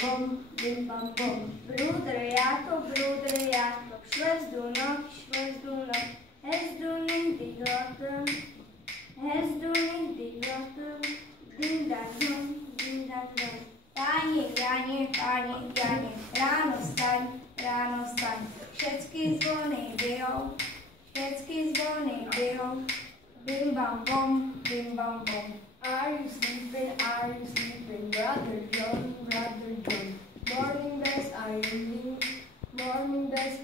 bim bam bom. Bruder Jakob, švezdu noch, hast du nicht die Glocken, ding dang dong. Jani, ráno staň, všetky zvony bijou, bim bam bom. Are you sleeping, brother John? Morning bells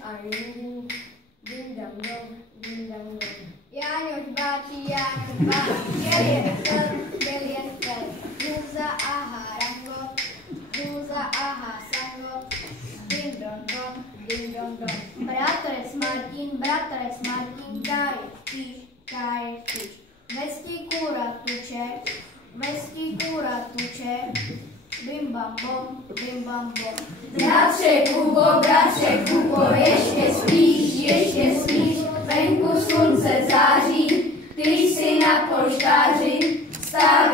are ringing, ding dang dong. János bácsi, byl jen fel, húzza a sangot, ding dong dong. Bratrec Martin, káje spíš, vestí kůra tuče, bim bam bom. Bratře Kubo, ještě spíš, venku slunce září, ty jsi na polštáři, stále